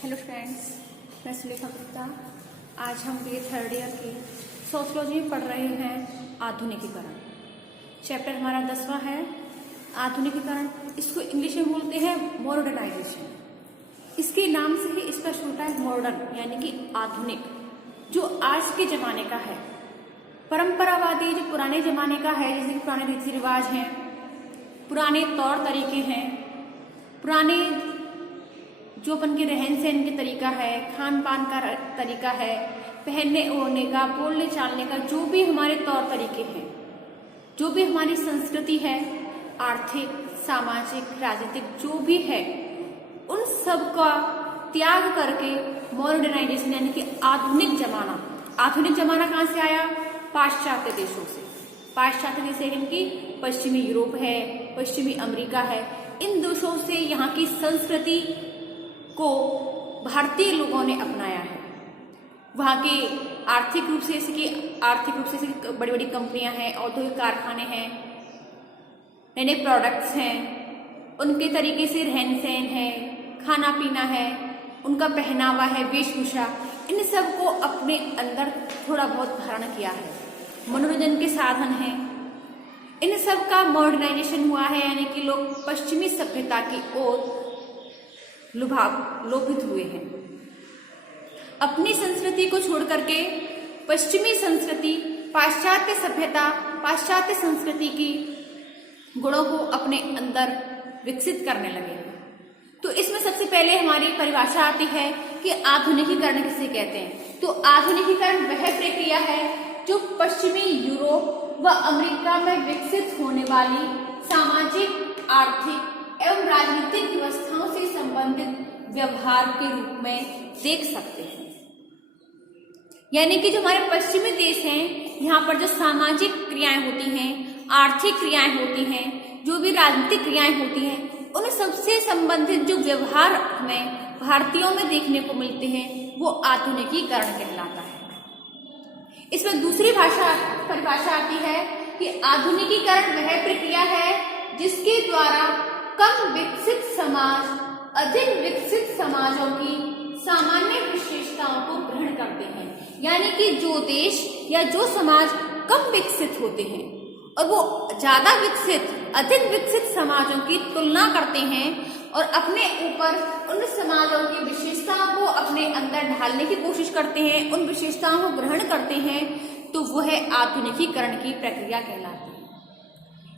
Hello friends, मैं सुलेखा गुप्ता। आज हम बी थर्ड ईयर की सोशियोलॉजी में पढ़ रहे हैं आधुनिकीकरण। चैप्टर हमारा 10वां है आधुनिकीकरण। इसको इंग्लिश में बोलते हैं मॉडर्नाइजेशन। इसके नाम से ही स्पष्ट होता है मॉडर्न यानी कि आधुनिक, जो आज के जमाने का है। परंपरावादी जो पुराने जमाने का है, जैसे कि पुराने रीति रिवाज हैं, पुराने तौर तरीके हैं, पुराने जो अपन के रहन सहन के तरीका है, खान पान का तरीका है, पहनने ओढ़ने का, बोलने चालने का, जो भी हमारे तौर तरीके हैं, जो भी हमारी संस्कृति है, आर्थिक, सामाजिक, राजनीतिक जो भी है, उन सब का त्याग करके मॉडर्नाइजेशन यानी कि आधुनिक जमाना। आधुनिक जमाना कहाँ से आया? पाश्चात्य देशों से। पाश्चात्य देश यानी कि पश्चिमी यूरोप है, पश्चिमी अमेरिका है। इन देशों से यहाँ की संस्कृति को भारतीय लोगों ने अपनाया है। वहाँ के आर्थिक रूप से बड़ी बड़ी कंपनियां हैं, औद्योगिक कारखाने हैं, नए नए प्रोडक्ट्स हैं, उनके तरीके से रहन सहन है, खाना पीना है, उनका पहनावा है, वेशभूषा, इन सब को अपने अंदर थोड़ा बहुत धारण किया है। मनोरंजन के साधन हैं, इन सब का मॉडर्नाइजेशन हुआ है, यानी कि लोग पश्चिमी सभ्यता की ओर लोभित हुए हैं। अपनी संस्कृति को छोड़ करके पश्चिमी संस्कृति, पाश्चात्य सभ्यता, पाश्चात्य संस्कृति की गुणों को अपने अंदर विकसित करने लगे। तो इसमें सबसे पहले हमारी परिभाषा आती है कि आधुनिकीकरण किसे कहते हैं। तो आधुनिकीकरण वह प्रक्रिया है जो पश्चिमी यूरोप व अमेरिका में विकसित होने वाली सामाजिक, आर्थिक एवं राजनीतिक व्यवस्थाओं से संबंधित व्यवहार के रूप में देख सकते हैं। यानी कि जो हमारे पश्चिमी देश हैं, यहाँ पर जो सामाजिक क्रियाएं होती हैं, आर्थिक क्रियाएं होती हैं, जो भी राजनीतिक क्रियाएं होती हैं, उन सबसे संबंधित जो व्यवहार हमें भारतीयों में देखने को मिलते हैं, वो आधुनिकीकरण कहलाता है। इसमें दूसरी परिभाषा आती है कि आधुनिकीकरण वह प्रक्रिया है जिसके द्वारा कम विकसित समाज अधिक विकसित समाजों की सामान्य विशेषताओं को ग्रहण करते हैं। यानी कि जो देश या जो समाज कम विकसित होते हैं और वो ज्यादा विकसित, अधिक विकसित समाजों की तुलना करते हैं और अपने ऊपर उन समाजों की विशेषताओं को अपने अंदर ढालने की कोशिश करते हैं, उन विशेषताओं को ग्रहण करते हैं, तो वह आधुनिकीकरण की प्रक्रिया कहलाती है।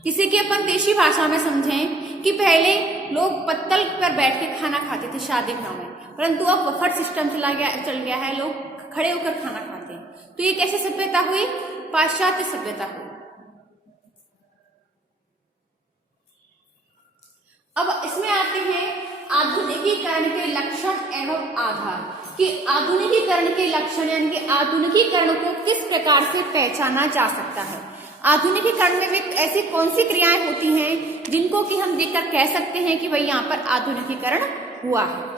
जिसे कि अपन देशी भाषा में समझें कि पहले लोग पत्तल पर बैठ के खाना खाते थे शादी ब्याह में, परंतु अब बफर सिस्टम चल गया है, लोग खड़े होकर खाना खाते हैं। तो ये कैसे सभ्यता हुई? पाश्चात्य सभ्यता हुई। अब इसमें आते हैं आधुनिकीकरण के लक्षण एवं आधार कि आधुनिकीकरण के लक्षण यानी कि आधुनिकीकरण को किस प्रकार से पहचाना जा सकता है। आधुनिकीकरण में ऐसी कौन सी क्रियाएं होती हैं जिनको कि हम देखकर कह सकते हैं कि भाई यहाँ पर आधुनिकीकरण हुआ है।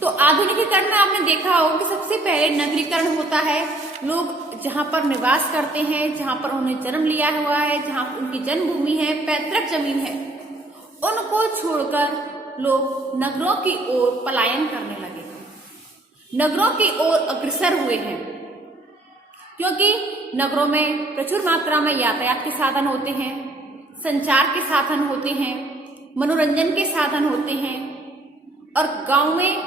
तो आधुनिकीकरण में आपने देखा होगा कि सबसे पहले नगरीकरण होता है। लोग जहाँ पर निवास करते हैं, जहाँ पर उन्होंने जन्म लिया हुआ है, जहाँ उनकी जन्मभूमि है, पैतृक जमीन है, उनको छोड़कर लोग नगरों की ओर पलायन करने लगे, नगरों की ओर अग्रसर हुए हैं, क्योंकि नगरों में प्रचुर मात्रा में यातायात के साधन होते हैं, संचार के साधन होते हैं, मनोरंजन के साधन होते हैं। और गांव में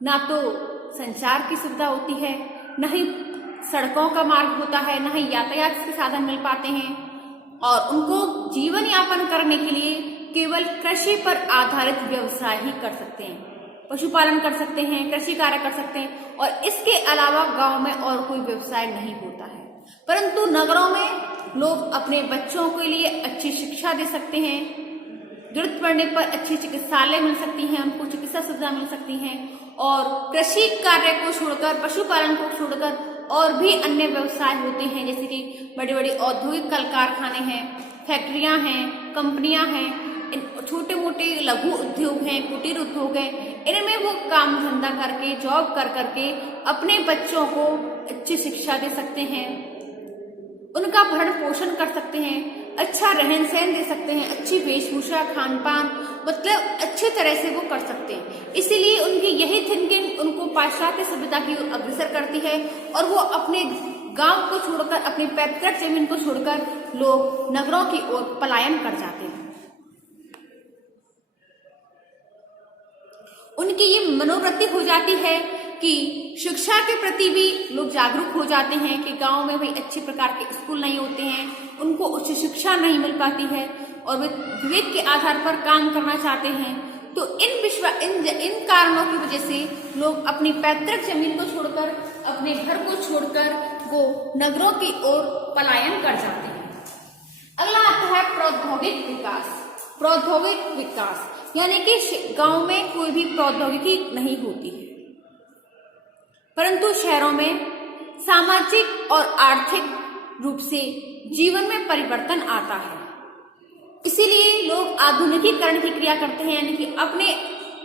ना तो संचार की सुविधा होती है, न ही सड़कों का मार्ग होता है, न ही यातायात के साधन मिल पाते हैं, और उनको जीवन यापन करने के लिए केवल कृषि पर आधारित व्यवसाय ही कर सकते हैं। पशुपालन कर सकते हैं, कृषि कार्य कर सकते हैं, और इसके अलावा गांव में और कोई व्यवसाय नहीं होता है। परंतु नगरों में लोग अपने बच्चों के लिए अच्छी शिक्षा दे सकते हैं, जरूरत पड़ने पर अच्छी चिकित्सालय मिल सकती हैं, उनको चिकित्सा सुविधा मिल सकती हैं, और कृषि कार्य को छोड़कर, पशुपालन को छोड़कर और भी अन्य व्यवसाय होते हैं, जैसे कि बड़े बड़े औद्योगिक कल कारखाने हैं, फैक्ट्रियां हैं, कंपनियां हैं, छोटे मोटे लघु उद्योग हैं, कुटीर उद्योग हैं। इनमें वो काम धंधा करके, जॉब कर करके अपने बच्चों को अच्छी शिक्षा दे सकते हैं, उनका भरण पोषण कर सकते हैं, अच्छा रहन सहन दे सकते हैं, अच्छी वेशभूषा, खान पान, मतलब अच्छे तरह से वो कर सकते हैं। इसीलिए उनकी यही थिंकिंग उनको पाश्चात्य सभ्यता की ओर अग्रसर करती है और वो अपने गांव को छोड़कर, अपनी पैतृक जमीन को छोड़कर लोग नगरों की ओर पलायन कर जाते हैं। उनकी ये मनोवृत्ति हो जाती है कि शिक्षा के प्रति भी लोग जागरूक हो जाते हैं कि गांव में भाई अच्छे प्रकार के स्कूल नहीं होते हैं, उनको उच्च शिक्षा नहीं मिल पाती है और वे विवेक के आधार पर काम करना चाहते हैं। तो इन कारणों की वजह से लोग अपनी पैतृक जमीन को छोड़कर, अपने घर को छोड़कर वो नगरों की ओर पलायन कर जाते हैं। अगला आता है प्रौद्योगिक विकास। प्रौद्योगिक विकास यानी कि गांव में कोई भी प्रौद्योगिकी नहीं होती है, परंतु शहरों में सामाजिक और आर्थिक रूप से जीवन में परिवर्तन आता है। इसीलिए लोग आधुनिकीकरण की क्रिया करते हैं, यानी कि अपने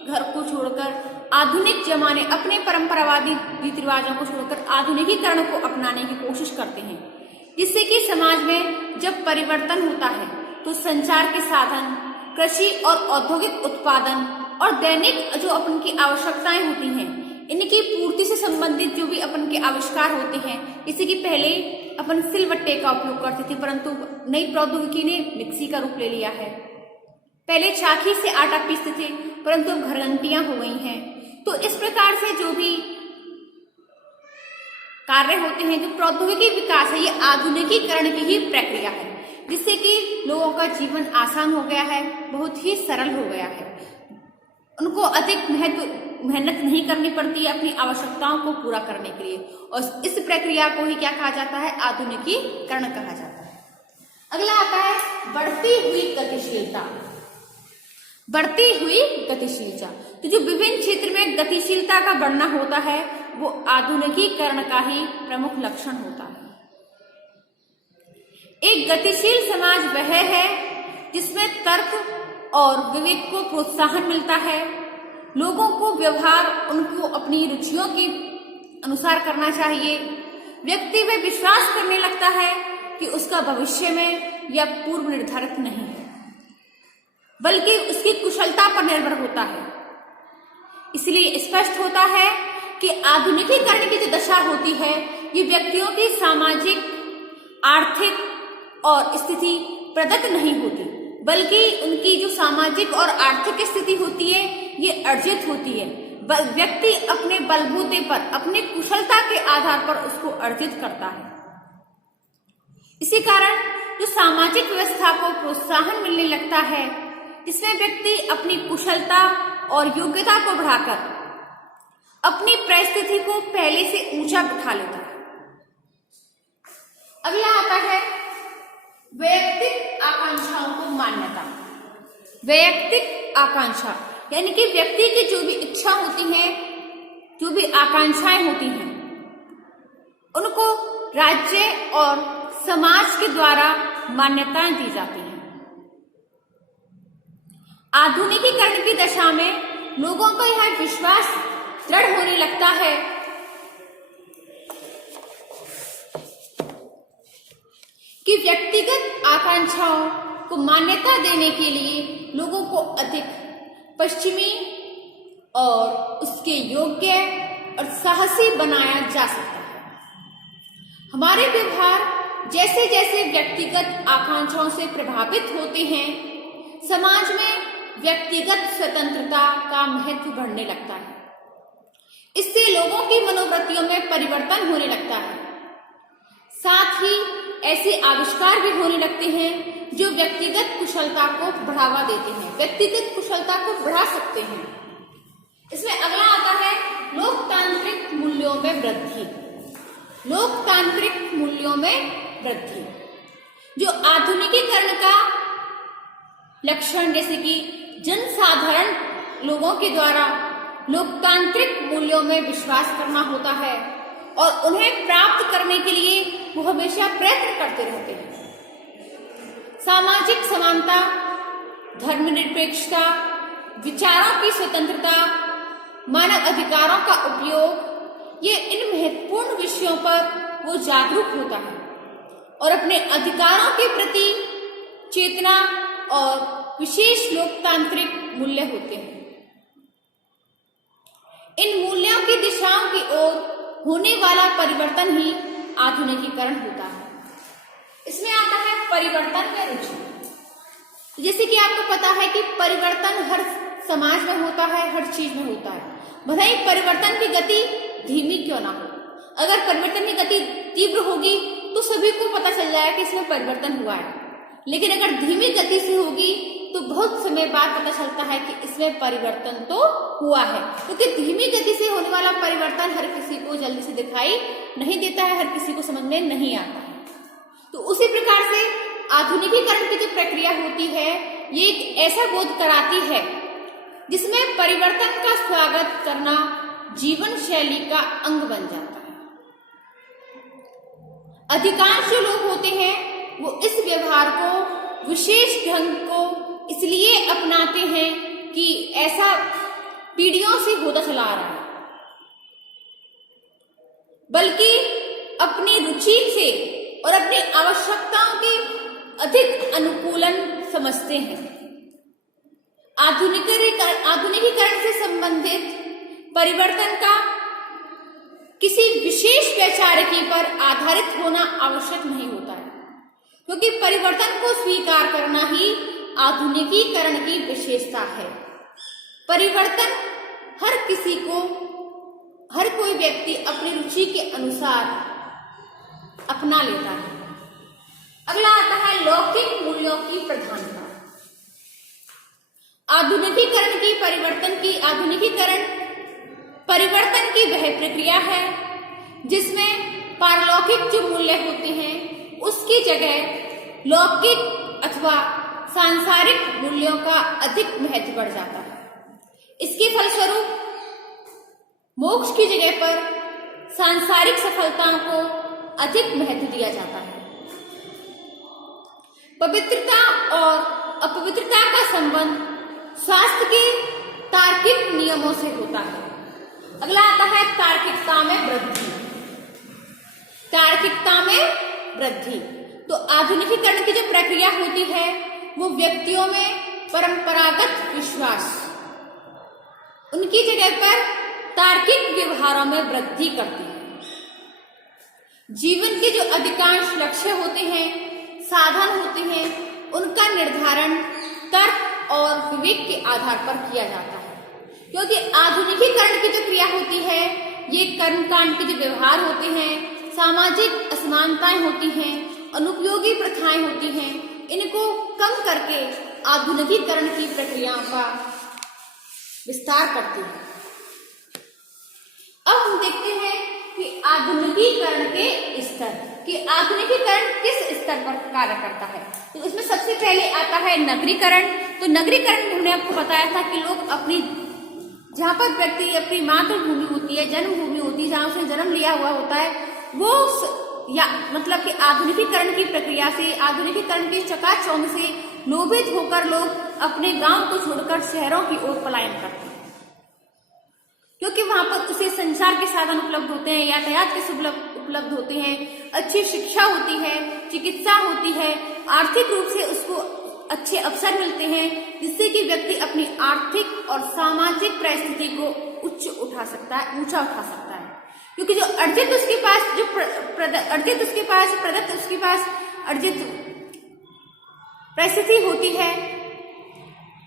घर को छोड़कर आधुनिक जमाने, अपने परंपरावादी रीति रिवाजों को छोड़कर आधुनिकीकरण को अपनाने की कोशिश करते हैं, जिससे कि समाज में जब परिवर्तन होता है तो संचार के साधन, कृषि और औद्योगिक उत्पादन और दैनिक जो अपन की आवश्यकताएं होती हैं, इनकी पूर्ति से संबंधित जो भी अपन के आविष्कार होते हैं, जैसे कि पहले अपन सिलवट्टे का उपयोग करते थे, परंतु नई प्रौद्योगिकी ने मिक्सी का रूप ले लिया है। पहले चाकी से आटा पीसते थे, परंतु अब घरघंटियां हो गई हैं। तो इस प्रकार से जो भी कार्य होते हैं, जो प्रौद्योगिकी विकास है, ये आधुनिकीकरण की ही प्रक्रिया है, जिससे कि लोगों का जीवन आसान हो गया है, बहुत ही सरल हो गया है। उनको अधिक मेहनत नहीं करनी पड़ती है अपनी आवश्यकताओं को पूरा करने के लिए, और इस प्रक्रिया को ही क्या कहा जाता है? आधुनिकीकरण कहा जाता है। अगला आता है बढ़ती हुई गतिशीलता। बढ़ती हुई गतिशीलता, तो जो विभिन्न क्षेत्र में गतिशीलता का बढ़ना होता है, वो आधुनिकीकरण का ही प्रमुख लक्षण होता है। एक गतिशील समाज वह है जिसमें तर्क और विवेक को प्रोत्साहन मिलता है, लोगों को व्यवहार उनको अपनी रुचियों के अनुसार करना चाहिए, व्यक्ति में विश्वास करने लगता है कि उसका भविष्य में यह पूर्व निर्धारित नहीं है, बल्कि उसकी कुशलता पर निर्भर होता है। इसलिए स्पष्ट होता है कि आधुनिकीकरण की जो दशा होती है, ये व्यक्तियों की सामाजिक, आर्थिक और स्थिति प्रदत्त नहीं होती, बल्कि उनकी जो सामाजिक और आर्थिक स्थिति होती है, ये अर्जित होती है। व्यक्ति अपने बलबूते पर, अपनी कुशलता के आधार पर उसको अर्जित करता है। इसी कारण जो सामाजिक व्यवस्था को प्रोत्साहन मिलने लगता है, जिसमें व्यक्ति अपनी कुशलता और योग्यता को बढ़ाकर अपनी परिस्थिति को पहले से ऊंचा उठा लेता है। अगला आता है वैयक्तिक आकांक्षाओं को मान्यता। वैयक्तिक आकांक्षा यानी कि व्यक्ति की जो भी इच्छा होती है, जो भी आकांक्षाएं होती हैं, उनको राज्य और समाज के द्वारा मान्यताएं दी जाती हैं। आधुनिकीकरण की दशा में लोगों का यह विश्वास दृढ़ होने लगता है कि व्यक्तिगत आकांक्षाओं को मान्यता देने के लिए लोगों को अधिक पश्चिमी और उसके योग्य और साहसी बनाया जा सकता है। हमारे व्यवहार जैसे जैसे व्यक्तिगत आकांक्षाओं से प्रभावित होते हैं, समाज में व्यक्तिगत स्वतंत्रता का महत्व बढ़ने लगता है। इससे लोगों की मनोवृत्तियों में परिवर्तन होने लगता है। साथ ही ऐसे आविष्कार भी होने लगते हैं जो व्यक्तिगत कुशलता को बढ़ावा देते हैं, व्यक्तिगत कुशलता को बढ़ा सकते हैं। इसमें अगला आता है लोकतांत्रिक मूल्यों में वृद्धि। लोकतांत्रिक मूल्यों में वृद्धि, जो आधुनिकीकरण का लक्षण, जैसे कि जनसाधारण लोगों के द्वारा लोकतांत्रिक मूल्यों में विश्वास करना होता है और उन्हें प्राप्त करने के लिए वो हमेशा प्रयत्न करते रहते हैं। सामाजिक समानता, धर्मनिरपेक्षता, विचारों की स्वतंत्रता, मानव अधिकारों का उपयोग, ये इन महत्वपूर्ण विषयों पर वो जागरूक होता है और अपने अधिकारों के प्रति चेतना और विशेष लोकतांत्रिक मूल्य होते हैं। इन मूल्यों की दिशाओं की ओर होने वाला परिवर्तन ही आधुनिकीकरण होता है। इसमें आता है परिवर्तन में रुचि। जैसे कि आपको पता है कि परिवर्तन हर समाज में होता है, हर चीज में होता है। भले ही परिवर्तन की गति धीमी क्यों ना हो, अगर परिवर्तन की गति तीव्र होगी तो सभी को पता चल जाएगा कि इसमें परिवर्तन हुआ है। लेकिन अगर धीमी गति से होगी तो बहुत समय बाद पता चलता है कि इसमें परिवर्तन तो हुआ है, क्योंकि धीमी गति से होने वाला परिवर्तन हर किसी को जल्दी से दिखाई नहीं देता है, हर किसी को समझ में नहीं आता है। तो उसी प्रकार से आधुनिकीकरण की जो प्रक्रिया होती है ये एक ऐसा बोध कराती है जिसमें परिवर्तन का स्वागत करना जीवन शैली का अंग बन जाता है। अधिकांश जो लोग होते हैं वो इस व्यवहार को, विशेष ढंग को इसलिए अपनाते हैं कि ऐसा पीढ़ियों से होता चला आ रहा है, बल्कि अपनी रुचि से और अपनी आवश्यकताओं के अधिक अनुकूलन समझते हैं। आधुनिकीकरण से संबंधित परिवर्तन का किसी विशेष वैचारिकी पर आधारित होना आवश्यक नहीं होता है, क्योंकि परिवर्तन को स्वीकार करना ही आधुनिकीकरण की विशेषता है। परिवर्तन हर कोई व्यक्ति अपनी रुचि के अनुसार अपना लेता है। अगला आता है लौकिक मूल्यों की प्रधानता। आधुनिकीकरण परिवर्तन की वह प्रक्रिया है जिसमें पारलौकिक जो मूल्य होते हैं उसकी जगह लौकिक अथवा सांसारिक मूल्यों का अधिक महत्व बढ़ जाता है। इसके फलस्वरूप मोक्ष की जगह पर सांसारिक सफलताओं को अधिक महत्व दिया जाता है। पवित्रता और अपवित्रता का संबंध शास्त्र के तार्किक नियमों से होता है। अगला आता है तार्किकता में वृद्धि। तार्किकता में वृद्धि तो आधुनिकीकरण की जो प्रक्रिया होती है वो व्यक्तियों में परंपरागत विश्वास, उनकी जगह पर तार्किक व्यवहारों में वृद्धि करती है। जीवन के जो अधिकांश लक्ष्य होते हैं, साधन होते हैं, उनका निर्धारण तर्क और विवेक के आधार पर किया जाता है, क्योंकि आधुनिकीकरण की जो क्रिया होती है ये कर्मकांड के जो व्यवहार होते हैं, सामाजिक असमानताएं होती हैं, अनुपयोगी प्रथाएं होती हैं, इनको कम करके आधुनिकीकरण की प्रक्रियाओं का विस्तार करती है। अब हम देखते हैं कि आधुनिकीकरण के स्तर, कि आधुनिकीकरण किस स्तर पर कार्य करता है। तो इसमें सबसे पहले आता है नगरीकरण। तो नगरीकरण हमने आपको बताया था कि लोग अपनी, जहाँ पर व्यक्ति अपनी मातृभूमि होती है, जन्मभूमि होती है, जहाँ उसने जन्म लिया हुआ होता है, वो या मतलब कि आधुनिकीकरण की प्रक्रिया से, आधुनिकीकरण के चकाचौंध से लोभित होकर लोग अपने गांव को छोड़कर शहरों की ओर पलायन करते हैं, क्योंकि वहां पर उसे संचार के साधन उपलब्ध होते हैं, यातायात के उपलब्ध होते हैं, अच्छी शिक्षा होती है, चिकित्सा होती है, आर्थिक रूप से उसको अच्छे अवसर मिलते हैं, जिससे कि व्यक्ति अपनी आर्थिक और सामाजिक परिस्थिति को ऊंचा उठा सकता है। क्योंकि जो अर्जित उसके पास अर्जित परिस्थिति होती है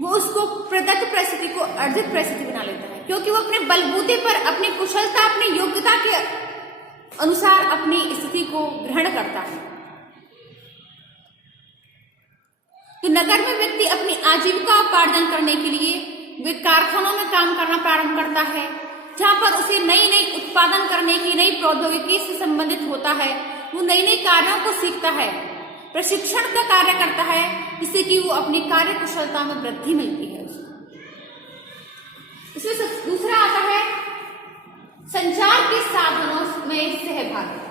वो उसको प्रदत्त परिस्थिति को अर्जित परिस्थिति बना लेता है, क्योंकि वो अपने बलबूते पर अपनी कुशलता, अपनी योग्यता के अनुसार अपनी स्थिति को ग्रहण करता है। तो नगर में व्यक्ति अपनी आजीविका उपार्जन करने के लिए वे कारखानों में काम करना प्रारंभ करता है, जहां पर उसे नई उत्पादन करने की, नई प्रौद्योगिकी से संबंधित होता है। वो नई कार्यों को सीखता है, प्रशिक्षण का कार्य करता है, जिससे कि वो अपनी कार्य कुशलता में वृद्धि मिलती है उसको। इसमें दूसरा आता है संचार के साधनों में सहभागिता।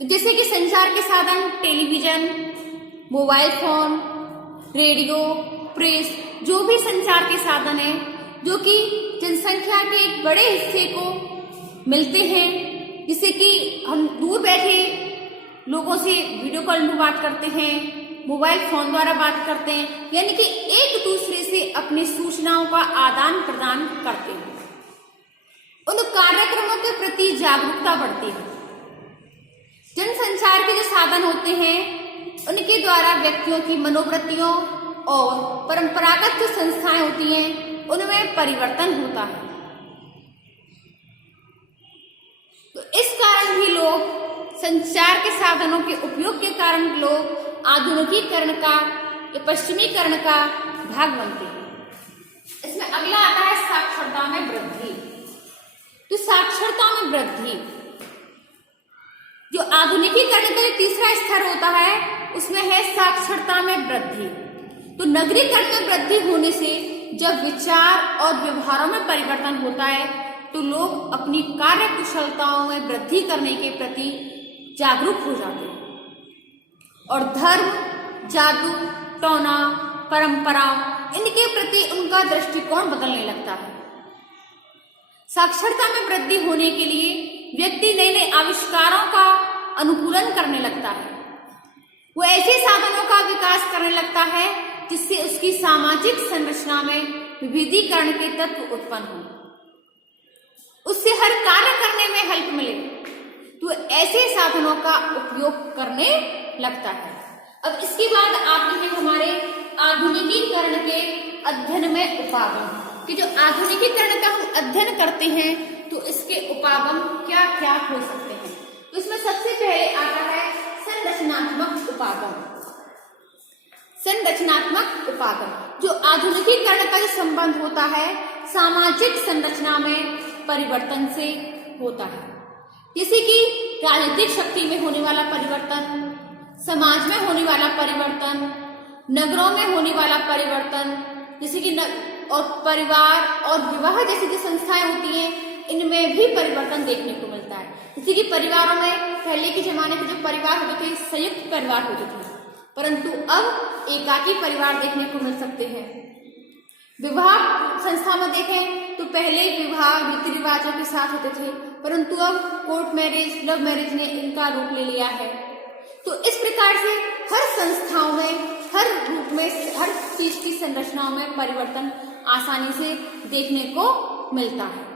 जैसे कि संचार के साधन television, mobile phone, radio, press, जो भी संचार के साधन है जो कि जनसंख्या के एक बड़े हिस्से को मिलते हैं, जिससे कि हम दूर बैठे लोगों से वीडियो कॉल में बात करते हैं, मोबाइल फोन द्वारा बात करते हैं, यानी कि एक दूसरे से अपनी सूचनाओं का आदान प्रदान करते हैं। उन कार्यक्रमों के प्रति जागरूकता बढ़ती है। जनसंचार के जो साधन होते हैं उनके द्वारा व्यक्तियों की मनोवृत्तियों और परंपरागत जो संस्थाएं होती हैं उनमें परिवर्तन होता है। तो इस कारण भी लोग संचार के साधनों के उपयोग के कारण लोग आधुनिकीकरण का या पश्चिमीकरण का भाग बनते हैं। इसमें अगला आता है साक्षरता में वृद्धि। तो साक्षरता में वृद्धि जो आधुनिकीकरण का तीसरा स्तर होता है उसमें है साक्षरता में वृद्धि। तो नगरीकरण में वृद्धि होने से जब विचार और व्यवहारों में परिवर्तन होता है तो लोग अपनी कार्य कुशलताओं में वृद्धि करने के प्रति जागरूक हो जाते हैं और धर्म, जादू, टोना, परंपरा इनके प्रति उनका दृष्टिकोण बदलने लगता है। साक्षरता में वृद्धि होने के लिए व्यक्ति नए नए आविष्कारों का अनुकूलन करने लगता है। वो ऐसे साधनों का विकास करने लगता है जिससे उसकी सामाजिक संरचना में विविधीकरण के तत्व उत्पन्न हो, उससे हर कार्य करने में हेल्प मिले, तो ऐसे साधनों का उपयोग करने लगता है। अब इसके बाद आते हैं हमारे आधुनिकीकरण के अध्ययन में उपागम कि जो आधुनिकीकरण का हम अध्ययन करते हैं तो इसके उपागम क्या क्या हो सकते हैं। तो इसमें सबसे पहले आता है संरचनात्मक उपागम। संरचनात्मक उपागम जो आधुनिकीकरण का जो संबंध होता है सामाजिक संरचना में परिवर्तन से होता है, जैसे कि राजनीतिक शक्ति में होने वाला परिवर्तन, समाज में होने वाला परिवर्तन, नगरों में होने वाला परिवर्तन, जैसे कि और परिवार और विवाह जैसी जो संस्थाएं होती हैं इनमें भी परिवर्तन देखने को मिलता है। जैसे कि परिवारों में पहले के जमाने के जो परिवार होते थे संयुक्त परिवार होते थे, परंतु अब एकाकी परिवार देखने को मिल सकते हैं। विवाह संस्था में देखें तो पहले विवाह रीति रिवाजों के साथ होते थे, परंतु अब कोर्ट मैरिज, लव मैरिज ने इनका रूप ले लिया है। तो इस प्रकार से हर संस्थाओं में, हर रूप में, हर चीज की संरचनाओं में परिवर्तन आसानी से देखने को मिलता है।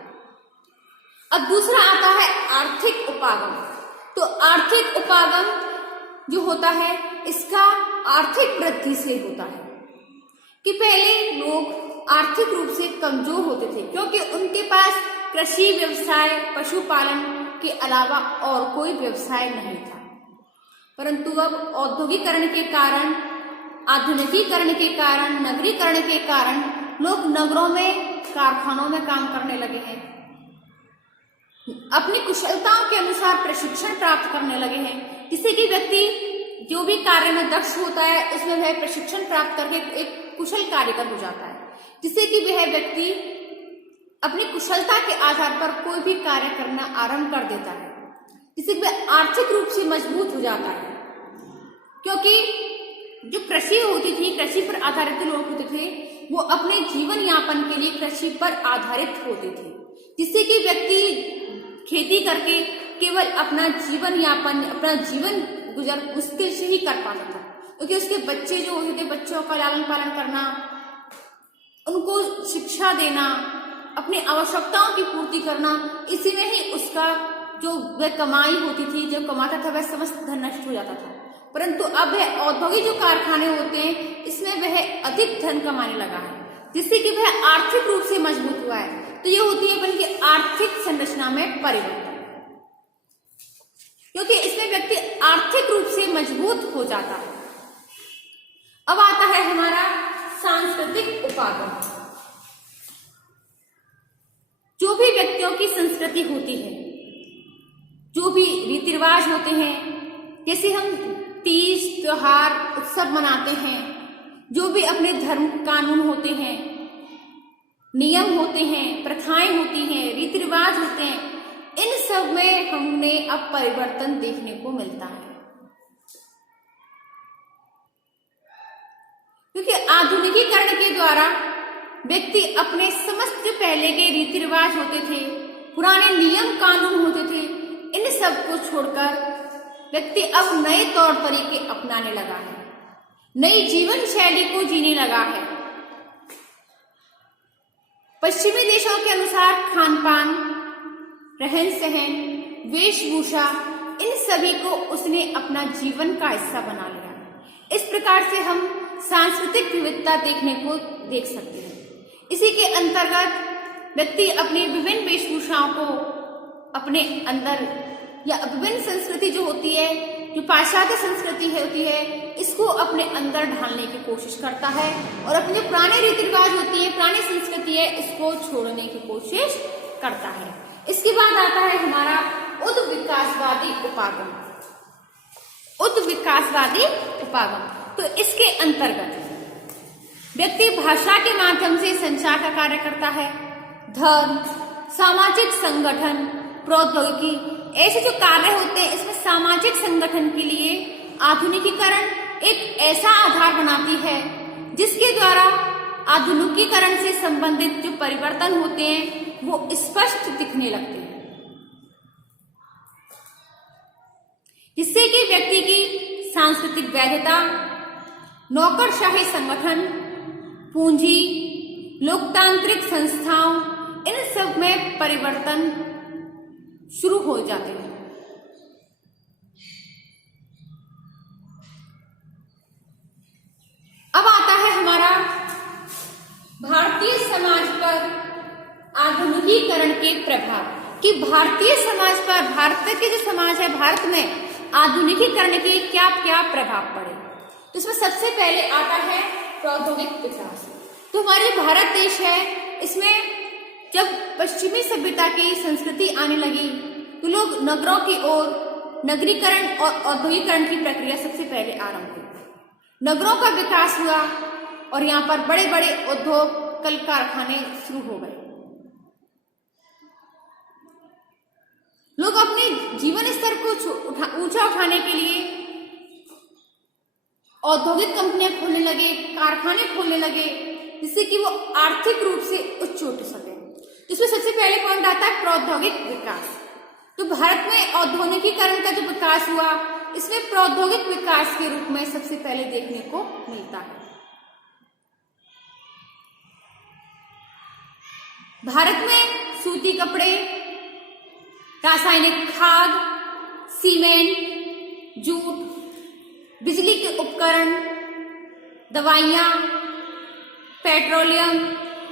अब दूसरा आता है आर्थिक उपागम। तो आर्थिक उपागम जो होता है इसका आर्थिक वृद्धि से होता है कि पहले लोग आर्थिक रूप से कमजोर होते थे क्योंकि उनके पास कृषि व्यवसाय, पशुपालन के अलावा और कोई व्यवसाय नहीं था, परंतु अब औद्योगिकरण के कारण, आधुनिकीकरण के कारण, नगरीकरण के कारण लोग नगरों में, कारखानों में काम करने लगे हैं, अपनी कुशलताओं के अनुसार प्रशिक्षण प्राप्त करने लगे हैं, जिससे कि व्यक्ति जो भी कार्य में दक्ष होता है उसमें वह प्रशिक्षण प्राप्त करके एक कुशल कार्यकर हो जाता है, जिससे कि वह व्यक्ति अपनी कुशलता के आधार पर कोई भी कार्य करना आरंभ कर देता है, जिससे वह आर्थिक रूप से मजबूत हो जाता है। क्योंकि जो कृषि होती थी, कृषि पर आधारित लोग होते थे, वो अपने जीवन यापन के लिए कृषि पर आधारित होते थे, जिससे कि व्यक्ति खेती करके केवल अपना जीवन यापन, अपना जीवन गुजर मुश्किल से ही कर पाता था, क्योंकि उसके बच्चे जो होते थे, बच्चों का लालन पालन करना, उनको शिक्षा देना, अपनी आवश्यकताओं की पूर्ति करना, इसी में ही उसका जो वह कमाई होती थी, जो कमाता था वह समस्त धन नष्ट हो जाता था। परंतु अब वह औद्योगिक जो कारखाने होते हैं इसमें वह अधिक धन कमाने लगा है, जिससे कि वह आर्थिक रूप से मजबूत हुआ है। तो ये होती है अपन की आर्थिक संरचना में परिवर्तन, क्योंकि इसमें व्यक्ति आर्थिक रूप से मजबूत हो जाता है। अब आता है हमारा सांस्कृतिक उपागम। जो भी व्यक्तियों की संस्कृति होती है, जो भी रीति रिवाज होते हैं, जैसे हम तीज, त्योहार, उत्सव मनाते हैं, जो भी अपने धर्म कानून होते हैं, नियम होते हैं, प्रथाएं होती हैं, रीति रिवाज होते हैं, इन सब में हमें अब परिवर्तन देखने को मिलता है। क्योंकि आधुनिकीकरण के द्वारा व्यक्ति अपने समस्त जो पहले के रीति रिवाज होते थे, पुराने नियम कानून होते थे, इन सब को छोड़कर व्यक्ति अब नए तौर तरीके अपनाने लगा है, नई जीवन शैली को जीने लगा है। पश्चिमी देशों के अनुसार खान पान, रहन सहन, वेशभूषा, इन सभी को उसने अपना जीवन का हिस्सा बना लिया। इस प्रकार से हम सांस्कृतिक विविधता देखने को देख सकते हैं। इसी के अंतर्गत व्यक्ति अपनी विभिन्न वेशभूषाओं को अपने अंदर, या विभिन्न संस्कृति जो होती है, जो पाश्चात्य संस्कृति होती है, इसको अपने अंदर ढालने की कोशिश करता है और अपने जो पुराने रीति रिवाज होती है, पुरानी संस्कृति है, इसको छोड़ने की कोशिश करता है। इसके बाद आता है हमारा उद्विकासवादी उपागम। उद्विकासवादी उपागम, तो इसके अंतर्गत व्यक्ति भाषा के माध्यम से संचार का कार्य करता है। धर्म, सामाजिक संगठन, प्रौद्योगिकी, ऐसे जो कार्य होते हैं, इसमें सामाजिक संगठन के लिए आधुनिकीकरण एक ऐसा आधार बनाती है जिसके द्वारा आधुनिकीकरण से संबंधित जो परिवर्तन होते हैं वो स्पष्ट दिखने लगते हैं, जिससे कि व्यक्ति की सांस्कृतिक वैधता, नौकरशाही संगठन, पूंजी, लोकतांत्रिक संस्थाओं, इन सब में परिवर्तन शुरू हो जाते हैं। अब आता है हमारा भारतीय समाज पर आधुनिकीकरण के प्रभाव, कि भारतीय समाज पर, भारत के जो समाज है, भारत में आधुनिकीकरण के क्या क्या प्रभाव पड़े। तो इसमें सबसे पहले आता है प्रौद्योगिक विकास। तो हमारे भारत देश है, इसमें जब पश्चिमी सभ्यता की संस्कृति आने लगी तो लोग नगरों की ओर, नगरीकरण और औद्योगिकरण की प्रक्रिया सबसे पहले आरंभ हुई। नगरों का विकास हुआ और यहाँ पर बड़े बड़े उद्योग, कल कारखाने शुरू हो गए। लोग अपने जीवन स्तर को ऊंचा उठाने के लिए औद्योगिक कंपनियां खोलने लगे, कारखाने खोलने लगे, जिससे कि वो आर्थिक रूप से उच्च उठ सके। इसमें सबसे पहले पॉइंट आता है प्रौद्योगिक विकास। तो भारत में औद्योगिकीकरण का जो विकास हुआ, इसमें प्रौद्योगिक विकास के रूप में सबसे पहले देखने को मिलता है। भारत में सूती कपड़े, रासायनिक खाद, सीमेंट, जूट, बिजली के उपकरण, दवाइयां, पेट्रोलियम,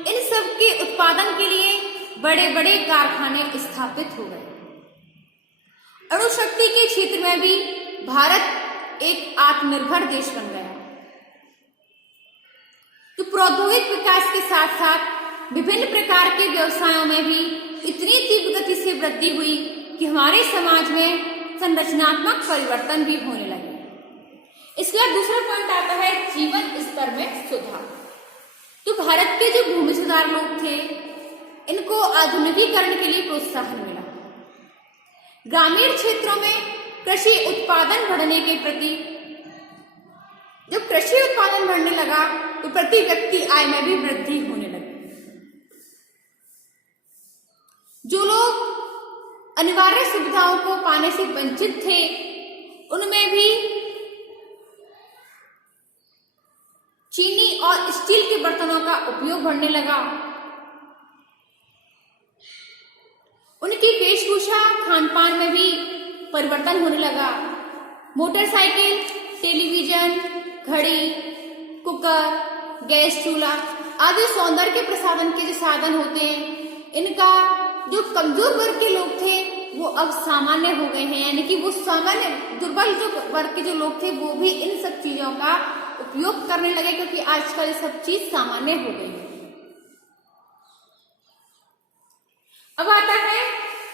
इन सब के उत्पादन के लिए बड़े बड़े कारखाने स्थापित हो गए। अणु शक्ति के क्षेत्र में भी भारत एक आत्मनिर्भर देश बन गया। तो प्रौद्योगिक विकास के साथ साथ विभिन्न प्रकार के व्यवसायों में भी इतनी तीव्र गति से वृद्धि हुई कि हमारे समाज में संरचनात्मक परिवर्तन भी होने लगे। इसके बाद दूसरा पॉइंट आता है जीवन स्तर में सुधार। तो भारत के जो भूमि सुधार लोग थे, इनको आधुनिकीकरण के लिए प्रोत्साहन मिला। ग्रामीण क्षेत्रों में कृषि उत्पादन बढ़ने के प्रति, जब कृषि उत्पादन बढ़ने लगा तो प्रति व्यक्ति आय में भी वृद्धि होने लगी। जो लोग अनिवार्य सुविधाओं को पाने से वंचित थे, उनमें भी चीनी और स्टील के बर्तनों का उपयोग बढ़ने लगा। उनकी वेशभूषा, खान पान में भी परिवर्तन होने लगा। मोटरसाइकिल, टेलीविजन, घड़ी, कुकर, गैस चूल्हा आदि सौंदर्य के प्रसाधन के जो साधन होते हैं, इनका जो कमजोर वर्ग के लोग थे वो अब सामान्य हो गए हैं, यानी कि वो सामान्य दुर्बल जो वर्ग के जो लोग थे वो भी इन सब चीजों का उपयोग करने लगे, क्योंकि आजकल ये सब चीज सामान्य हो गई है। अब आता है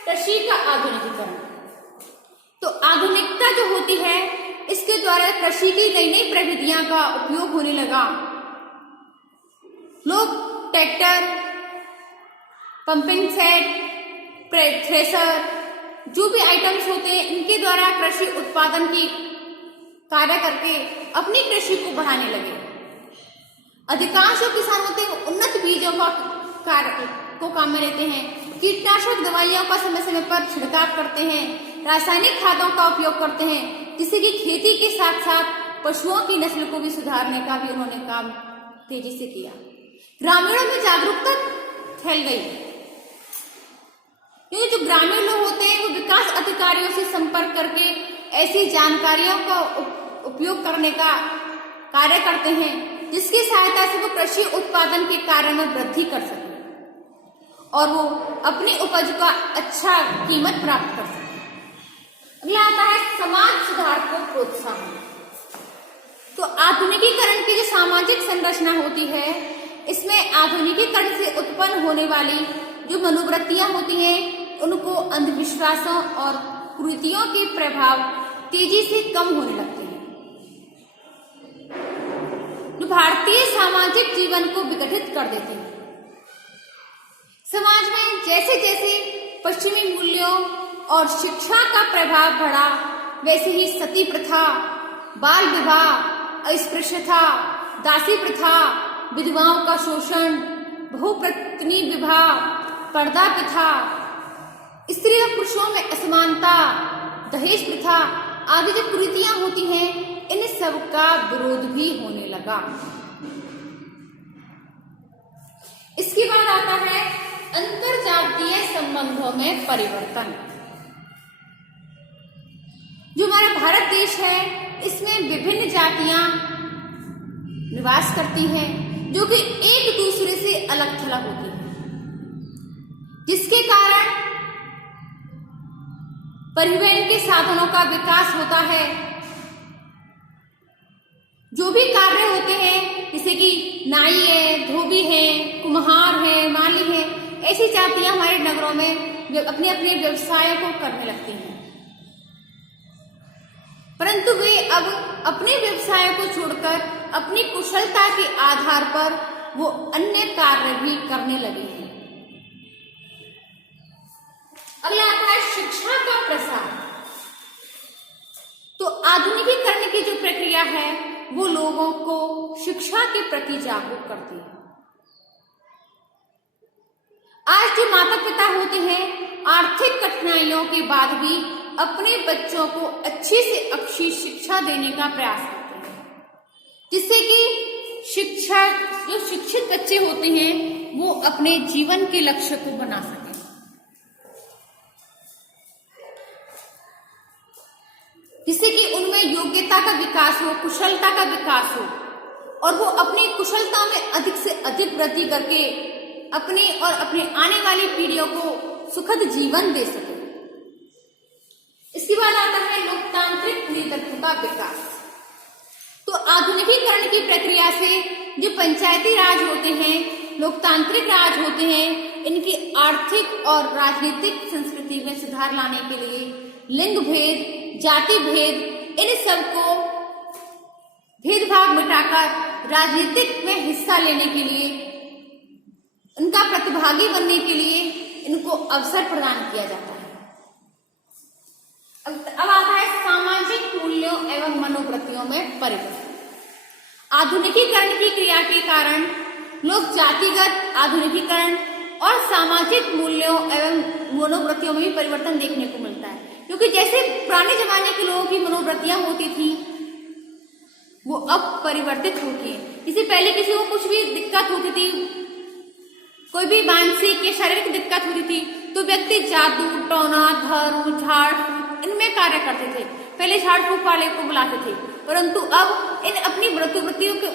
कृषि का आधुनिकीकरण। तो आधुनिकता जो होती है, इसके द्वारा कृषि की नई नई प्रविधियां का उपयोग होने लगा। लोग ट्रैक्टर, पंपिंग सेट, थ्रेसर, जो भी आइटम्स होते हैं, इनके द्वारा कृषि उत्पादन की कार्य करके अपनी कृषि को बढ़ाने लगे। अधिकांश जो किसान होते हैं उन्नत बीजों का कार्य को काम में लेते हैं, कीटनाशक दवाइयों का समय समय पर छिड़काव करते हैं, रासायनिक खादों का उपयोग करते हैं, जिससे कि खेती के साथ साथ पशुओं की नस्ल को भी सुधारने का भी उन्होंने काम तेजी से किया। ग्रामीणों में जागरूकता फैल गई, क्योंकि जो ग्रामीण लोग होते हैं वो विकास अधिकारियों से संपर्क करके ऐसी जानकारियों का उपयोग करने का कार्य करते हैं, जिसकी सहायता से वो कृषि उत्पादन के कार्य में वृद्धि कर सके और वो अपनी उपज का अच्छा कीमत प्राप्त कर सके। अगला आता है समाज सुधार को प्रोत्साहन। तो आधुनिकीकरण की जो सामाजिक संरचना होती है, इसमें आधुनिकीकरण से उत्पन्न होने वाली जो मनोवृत्तियां होती हैं, उनको अंधविश्वासों और कुरीतियों के प्रभाव तेजी से कम होने लगते हैं, जो भारतीय सामाजिक जीवन को विघटित कर देते हैं। समाज में जैसे जैसे पश्चिमी मूल्यों और शिक्षा का प्रभाव बढ़ा, वैसे ही सती प्रथा, बाल विवाह, अस्पृश्यता, दासी प्रथा, विधवाओं का शोषण, बहुपत्नी विवाह, पर्दा प्रथा, स्त्री और पुरुषों में असमानता, दहेज प्रथा आदि जो कुरीतियां होती हैं, इन सब का विरोध भी होने लगा। इसके बाद आता है अंतरजातीय संबंधों में परिवर्तन। जो हमारा भारत देश है, इसमें विभिन्न जातियां निवास करती हैं, जो कि एक दूसरे से अलग थलग होती हैं, जिसके कारण परिवहन के साधनों का विकास होता है। जो भी कार्य होते हैं, जैसे कि नाई है, धोबी है, कुम्हार है, माली है, ऐसी जातियां हमारे नगरों में अपने अपने व्यवसाय को करने लगती हैं, परंतु वे अब अपने व्यवसाय को छोड़कर अपनी कुशलता के आधार पर वो अन्य कार्य भी करने लगे हैं। अगला आता है शिक्षा का प्रसार। तो आधुनिकीकरण की जो प्रक्रिया है, वो लोगों को शिक्षा के प्रति जागरूक करती है। आज जो माता पिता होते हैं, आर्थिक कठिनाइयों के बाद भी अपने बच्चों को अच्छी से अच्छी शिक्षा देने का प्रयास करते हैं, जिससे कि जो शिक्षित बच्चे होते हैं वो अपने जीवन के लक्ष्य को बना सकें। जिससे कि उनमें योग्यता का विकास हो, कुशलता का विकास हो और वो अपनी कुशलता में अधिक से अधिक वृद्धि करके अपने और अपने आने वाली पीढ़ियों को सुखद जीवन दे सके। इसके बाद आता है लोकतांत्रिक नेतृत्व का विकास। तो आधुनिकीकरण की प्रक्रिया से जो पंचायती राज होते हैं, लोकतांत्रिक राज होते हैं, इनकी आर्थिक और राजनीतिक संस्कृति में सुधार लाने के लिए लिंग भेद, जाति भेद, इन सबको भेदभाव मिटाकर राजनीतिक में हिस्सा लेने के लिए, उनका प्रतिभागी बनने के लिए इनको अवसर प्रदान किया जाता है। अब आता है सामाजिक मूल्यों एवं मनोवृत्तियों में परिवर्तन। आधुनिकीकरण की क्रिया के कारण लोग जातिगत आधुनिकीकरण और सामाजिक मूल्यों एवं मनोवृत्तियों में भी परिवर्तन देखने को मिलता है, क्योंकि जैसे पुराने जमाने के लोगों की मनोवृत्तियां होती थी, वो अब परिवर्तित होती है। इससे पहले किसी को कुछ भी दिक्कत होती थी, कोई भी मानसिक या शारीरिक दिक्कत होती थी, तो व्यक्ति जादू, टोना, धर्म, झाड़ इनमें कार्य करते थे। पहले झाड़ फूक वाले को बुलाते थे, परंतु अब इन अपनी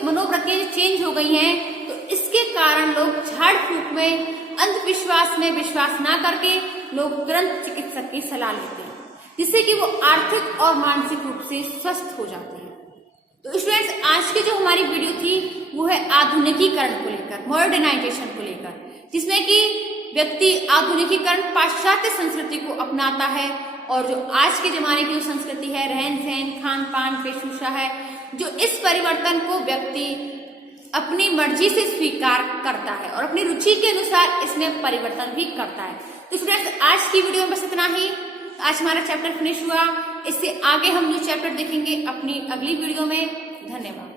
मनोवृत्तियां चेंज हो गई हैं, तो इसके कारण लोग झाड़ फूक में, अंधविश्वास में विश्वास ना करके लोग तुरंत चिकित्सक की सलाह लेते हैं, जिससे कि वो आर्थिक और मानसिक रूप से स्वस्थ हो जाते हैं। तो स्टूडेंट्स, आज की जो हमारी वीडियो थी वो है आधुनिकीकरण को लेकर, मॉडर्नाइजेशन को लेकर, जिसमें कि व्यक्ति आधुनिकीकरण पाश्चात्य संस्कृति को अपनाता है और जो आज के जमाने की जो संस्कृति है, रहन सहन, खान पान, वेशभूषा है, जो इस परिवर्तन को व्यक्ति अपनी मर्जी से स्वीकार करता है और अपनी रुचि के अनुसार इसमें परिवर्तन भी करता है। तो स्टूडेंट्स, आज की वीडियो में बस इतना ही। आज हमारा चैप्टर फिनिश हुआ। इससे आगे हम जो चैप्टर देखेंगे अपनी अगली वीडियो में। धन्यवाद।